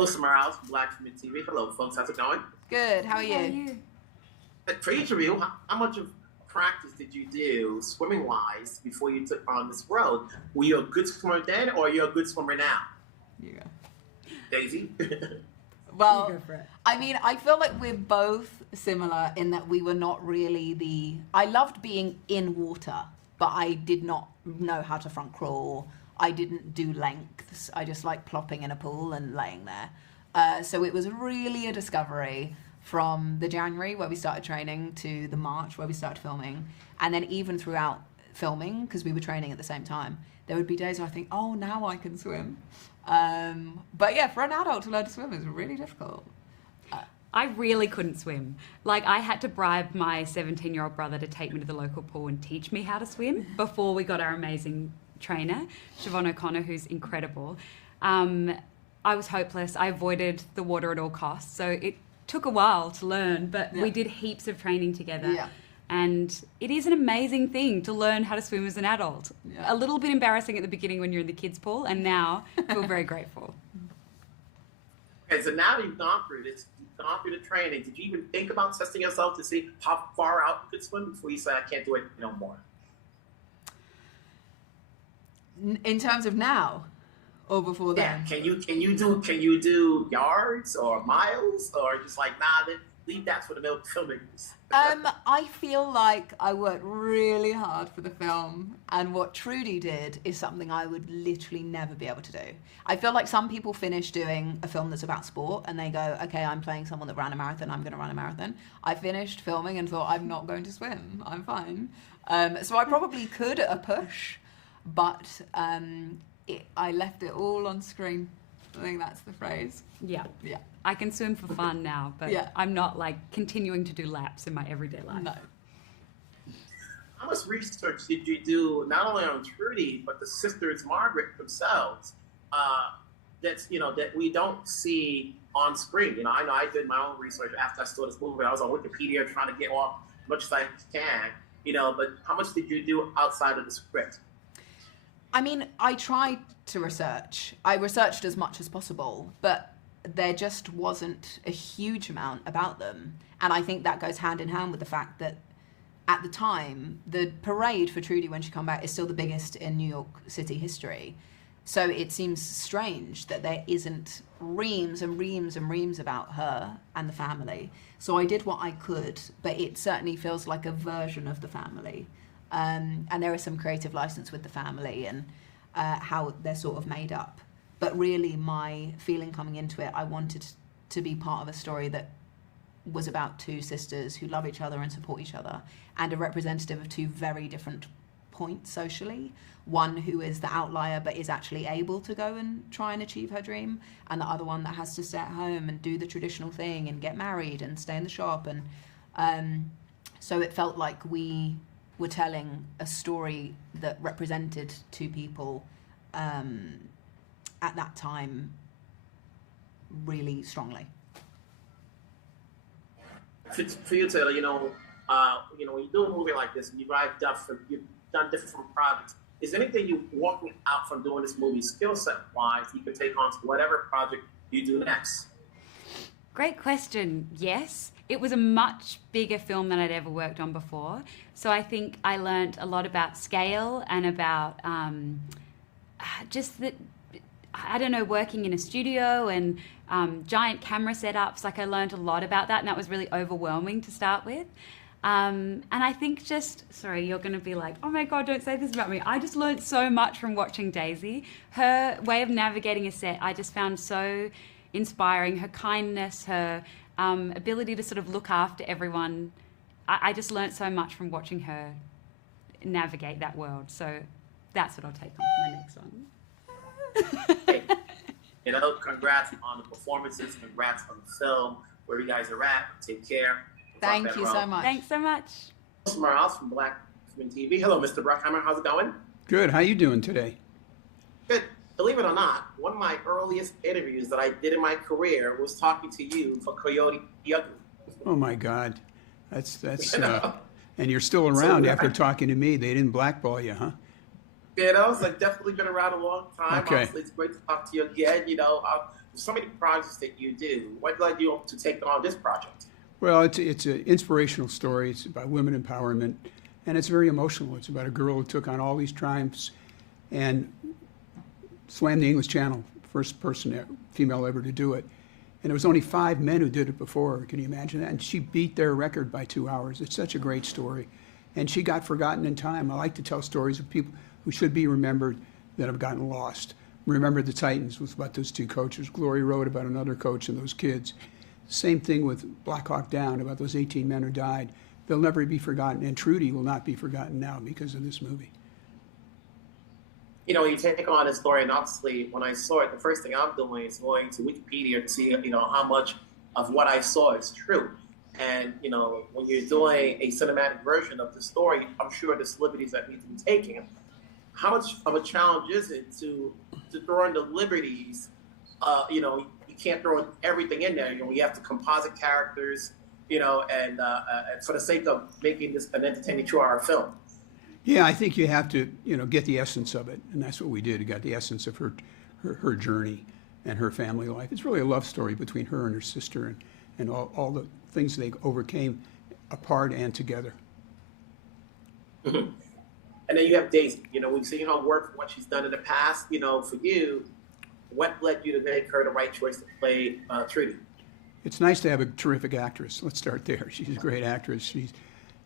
Morales from Black Women TV. Hello, folks. How's it going? Good. How are you? For each of you, how much of practice did you do swimming-wise before you took on this road? Were you a good swimmer then, or are you a good swimmer now? You go. Daisy? Well, I mean, I feel like we're both similar in that we were not really I loved being in water, but I did not know how to front crawl. I didn't do lengths. I just like plopping in a pool and laying there. So it was really a discovery from the January where we started training to the March where we started filming. And then even throughout filming, because we were training at the same time, there would be days where I think, oh, now I can swim. But yeah, for an adult to learn to swim is really difficult. I really couldn't swim. Like, I had to bribe my 17-year-old brother to take me to the local pool and teach me how to swim before we got our amazing trainer, Siobhan O'Connor, who's incredible. I was hopeless. I avoided the water at all costs. So it took a while to learn, but we did heaps of training together. Yeah. And it is an amazing thing to learn how to swim as an adult. Yeah. A little bit embarrassing at the beginning when you're in the kids' pool, and now I feel very grateful. Okay, so now that you've gone through this, you've gone through the training, did you even think about testing yourself to see how far out you could swim before you said, I can't do it no more? In terms of now, or before then? Yeah, can you do yards or miles, or just like, nah, then leave that for the filmmakers? I feel like I worked really hard for the film, and what Trudy did is something I would literally never be able to do. I feel like some people finish doing a film that's about sport and they go, okay, I'm playing someone that ran a marathon, I'm going to run a marathon. I finished filming and thought, I'm not going to swim, I'm fine. So I probably could at a push, but I left it all on screen. I think that's the phrase. Yeah. I can swim for fun now, but I'm not like continuing to do laps in my everyday life. No. How much research did you do, not only on Trudy, but the sisters Margaret themselves, that we don't see on screen? I know I did my own research after I saw this movie. I was on Wikipedia trying to get off as much as I can, but how much did you do outside of the script? I mean, I tried to research. I researched as much as possible, but there just wasn't a huge amount about them. And I think that goes hand in hand with the fact that at the time, the parade for Trudy when she come back is still the biggest in New York City history. So it seems strange that there isn't reams and reams and reams about her and the family. So I did what I could, but it certainly feels like a version of the family. And there is some creative license with the family and how they're sort of made up. But really, my feeling coming into it, I wanted to be part of a story that was about two sisters who love each other and support each other, and a representative of two very different points socially. One who is the outlier but is actually able to go and try and achieve her dream, and the other one that has to stay at home and do the traditional thing and get married and stay in the shop. And so it felt like we were telling a story that represented two people at that time really strongly. For you, Taylor, when you do a movie like this and you've done different projects, is there anything you walking out from doing this movie skill set wise you could take on to whatever project you do next? Great question. Yes. It was a much bigger film than I'd ever worked on before. So I think I learned a lot about scale and about just that, working in a studio and giant camera setups. Like, I learned a lot about that, and that was really overwhelming to start with. And I think sorry, you're going to be like, oh my God, don't say this about me. I just learned so much from watching Daisy. Her way of navigating a set, I just found so inspiring. Her kindness, her ability to sort of look after everyone. I just learned so much from watching her navigate that world. So that's what I'll take on for my next one. Hey, congrats on the performances, congrats on the film, where you guys are at. Take care. Thank you so much. Thanks so much. Morales from Black Women TV. Hello, Mr. Bruckheimer. How's it going? Good. How you doing today? Good. Believe it or not, one of my earliest interviews that I did in my career was talking to you for Coyote Ugly. Oh my God, that's and you're still around after talking to me. They didn't blackball you, huh? It's like definitely been around a long time. Okay. Honestly, it's great to talk to you again. so many projects that you do. What led you to take on this project? Well, it's an inspirational story. It's about women empowerment, and it's very emotional. It's about a girl who took on all these triumphs and swam the English Channel, first person, female ever to do it. And there was only 5 men who did it before her. Can you imagine that? And she beat their record by 2 hours. It's such a great story. And she got forgotten in time. I like to tell stories of people who should be remembered that have gotten lost. Remember the Titans was about those 2 coaches. Glory wrote about another coach and those kids. Same thing with Black Hawk Down, about those 18 men who died. They'll never be forgotten. And Trudy will not be forgotten now because of this movie. You know, you take on a story, and obviously, when I saw it, the first thing I'm doing is going to Wikipedia to see, how much of what I saw is true. And, when you're doing a cinematic version of the story, I'm sure there's liberties that need to be taken. How much of a challenge is it to throw in the liberties? You can't throw everything in there. You have to composite characters, and for the sake of making this an entertaining 2-hour film. Yeah, I think you have to, get the essence of it, and that's what we did. We got the essence of her journey and her family life. It's really a love story between her and her sister, and all the things they overcame apart and together. Mm-hmm. And then you have Daisy. We've seen her work for what she's done in the past. For you, what led you to make her the right choice to play Trudy? It's nice to have a terrific actress. Let's start there. She's a great actress.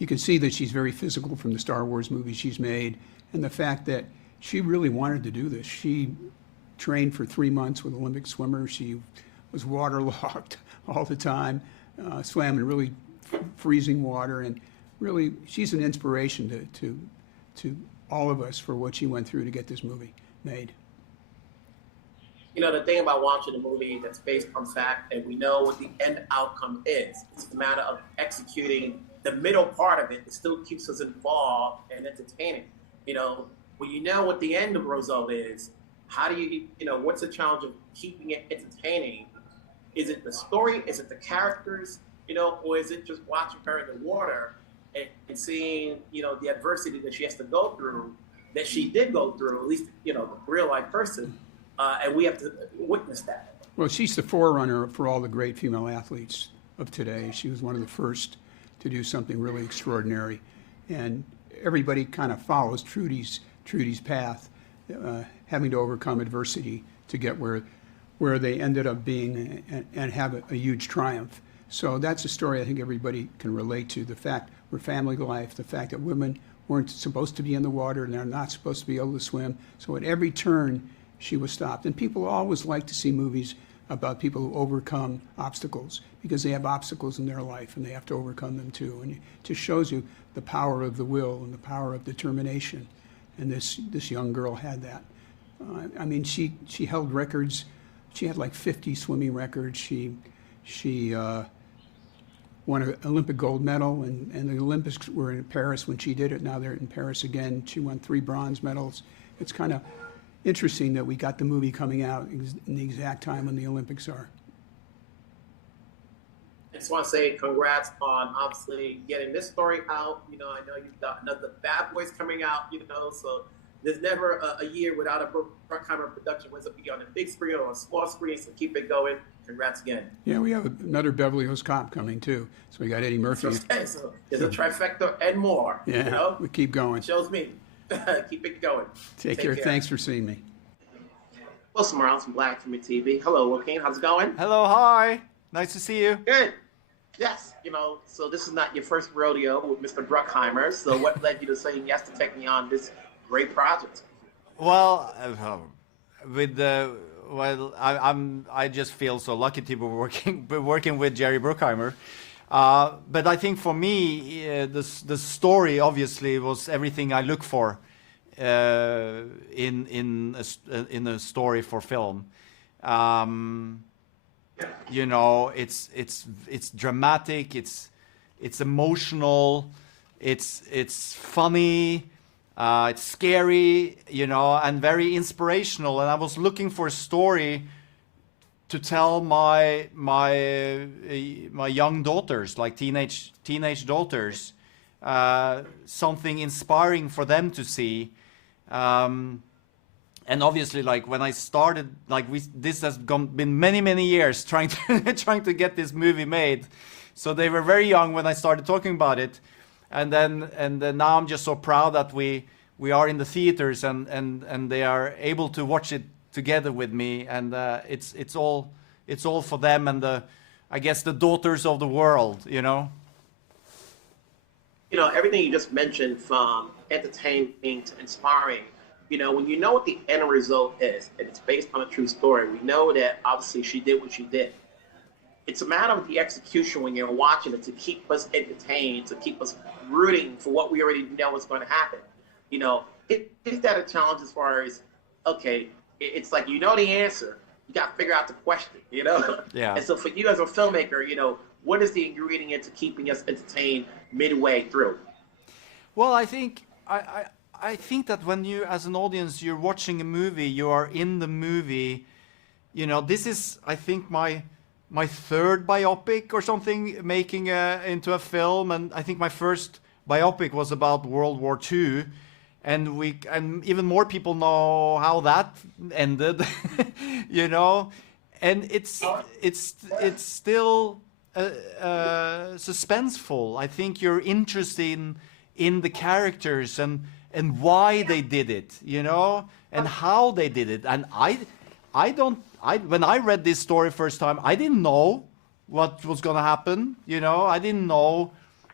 You can see that she's very physical from the Star Wars movies she's made, and the fact that she really wanted to do this. She trained for 3 months with Olympic swimmers. She was waterlogged all the time, swam in really freezing water, and really she's an inspiration to all of us for what she went through to get this movie made. The thing about watching a movie that's based on fact, and we know what the end outcome is, it's a matter of executing the middle part of it. It still keeps us involved and entertaining. When you know what the end result is, how do you, what's the challenge of keeping it entertaining? Is it the story? Is it the characters? Or is it just watching her in the water and seeing, the adversity that she has to go through, that she did go through, at least, a real life person. And we have to witness that. Well, she's the forerunner for all the great female athletes of today. She was one of the first to do something really extraordinary. And everybody kind of follows Trudy's path, having to overcome adversity to get where they ended up being and have a huge triumph. So that's a story I think everybody can relate to. The fact we're family life, the fact that women weren't supposed to be in the water and they're not supposed to be able to swim. So at every turn, she was stopped. And people always like to see movies about people who overcome obstacles because they have obstacles in their life and they have to overcome them too. And it just shows you the power of the will and the power of determination. And this young girl had that. She held records. She had like 50 swimming records. She won an Olympic gold medal, and the Olympics were in Paris when she did it. Now they're in Paris again. She won 3 bronze medals. It's kind of interesting that we got the movie coming out in the exact time when the Olympics are. I just want to say congrats on obviously getting this story out. I know you've got another Bad Boys coming out, so there's never a year without a Bruckheimer production, whether it be on a big screen or a small screen, so keep it going. Congrats again. Yeah, we have another Beverly Hills Cop coming too. So we got Eddie Murphy. So there's a trifecta and more. Yeah, we keep going. Shows me. Keep it going. Take care. Thanks for seeing me. Wilson Morales from Black Community TV. Hello, Joachim. How's it going? Hello, hi. Nice to see you. Good. Yes. So this is not your first rodeo with Mr. Bruckheimer. So what led you to saying yes to take me on this great project? Well, I just feel so lucky to be working with Jerry Bruckheimer. But I think for me, the story obviously was everything I look for in a story for film. It's dramatic, it's emotional, it's funny, it's scary, and very inspirational. And I was looking for a story to tell my young daughters, like teenage daughters, something inspiring for them to see. and obviously, like when I started, like this has been many years trying to get this movie made. So they were very young when I started talking about it, and then now I'm just so proud that we are in the theaters and they are able to watch it together with me, and it's all for them and I guess the daughters of the world, you know. You know, everything you just mentioned, from entertaining to inspiring, you know, when you know what the end result is, and it's based on a true story, we know that obviously she did what she did. It's a matter of the execution when you're watching it to keep us entertained, to keep us rooting for what we already know is going to happen. You know, is that a challenge as far as, okay, it's like, you know the answer, you got to figure out the question, you know? Yeah. And so for you as a filmmaker, you know, what is the ingredient to keeping us entertained midway through? Well, I think I think that when you, as an audience, you're watching a movie, you are in the movie. You know, this is, I think, my third biopic or something, making into a film, and I think my first biopic was about World War II, and even more people know how that ended, you know, and it's still suspenseful. I think you're interested in the characters and why they did it, you know, and how they did it. And when I read this story first time, I didn't know what was going to happen, you know. I didn't know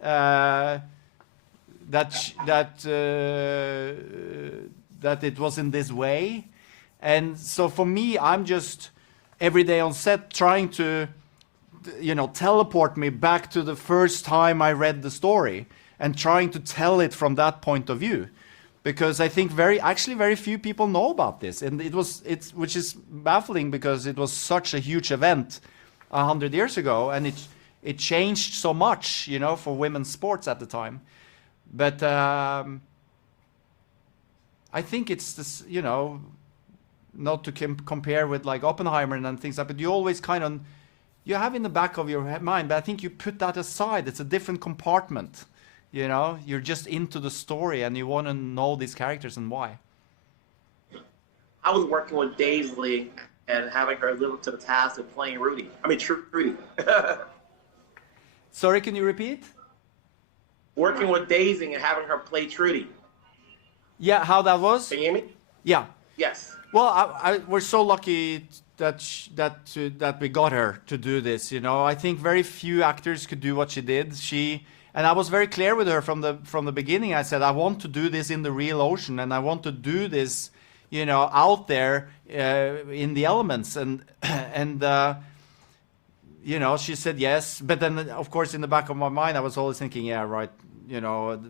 that it was in this way. And so for me, I'm just every day on set trying to, you know, teleport me back to the first time I read the story and trying to tell it from that point of view, because I think very few people know about this, and which is baffling, because it was such a huge event 100 years ago, and it changed so much, you know, for women's sports at the time. But I think it's this, you know, not to compare with like Oppenheimer and things like that, but you always kind of, you have in the back of your mind, but I think you put that aside. It's a different compartment, you know. You're just into the story and you want to know these characters and why. I was working with Daisy and having her live up to the task of playing Trudy. Sorry, can you repeat? Working with Daisy and having her play Trudy. Yeah, how that was? Can you hear me? Yeah. Yes. Well, we're so lucky that we got her to do this. You know, I think very few actors could do what she did. And I was very clear with her from the beginning. I said, I want to do this in the real ocean, and I want to do this, you know, out there in the elements. And you know, she said yes. But then, of course, in the back of my mind, I was always thinking, yeah, right, you know,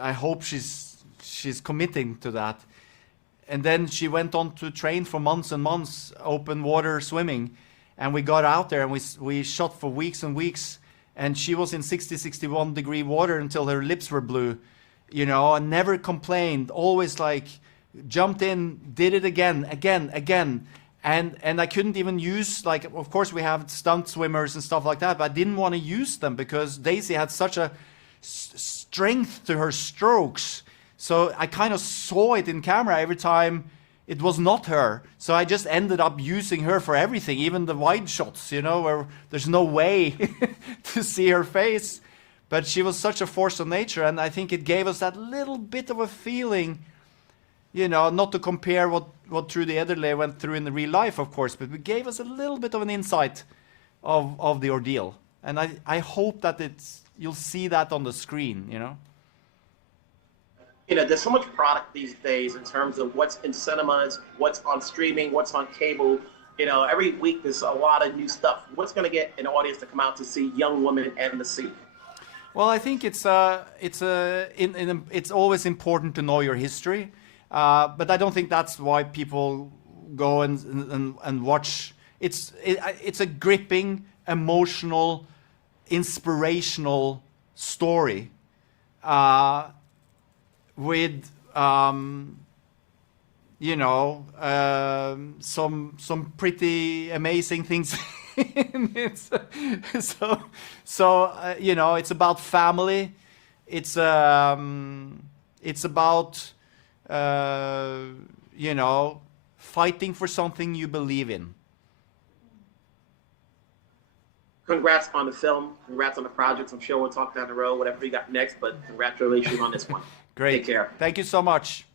I hope she's committing to that. And then she went on to train for months and months, open water swimming. And we got out there and we shot for weeks and weeks. And she was in 60, 61 degree water until her lips were blue, you know, and never complained. Always like jumped in, did it again. And I couldn't even use, like, of course we have stunt swimmers and stuff like that, but I didn't want to use them because Daisy had such a strength to her strokes. So I kind of saw it in camera every time it was not her. So I just ended up using her for everything, even the wide shots, you know, where there's no way to see her face. But she was such a force of nature, and I think it gave us that little bit of a feeling, you know, not to compare what Trudy Ederle went through in the real life, of course, but it gave us a little bit of an insight of the ordeal. And I hope that you'll see that on the screen, you know. You know, there's so much product these days in terms of what's in cinemas, what's on streaming, what's on cable. You know, every week there's a lot of new stuff. What's going to get an audience to come out to see Young Women and the Sea? Well, I think it's always important to know your history, but I don't think that's why people go and watch. It's a gripping, emotional, inspirational story. With you know, some pretty amazing things in it. So you know, it's about family. It's about you know, fighting for something you believe in. Congrats on the film. Congrats on the projects. I'm sure we'll talk down the road, whatever you got next, but congratulations on this one. Great. Take care. Thank you so much.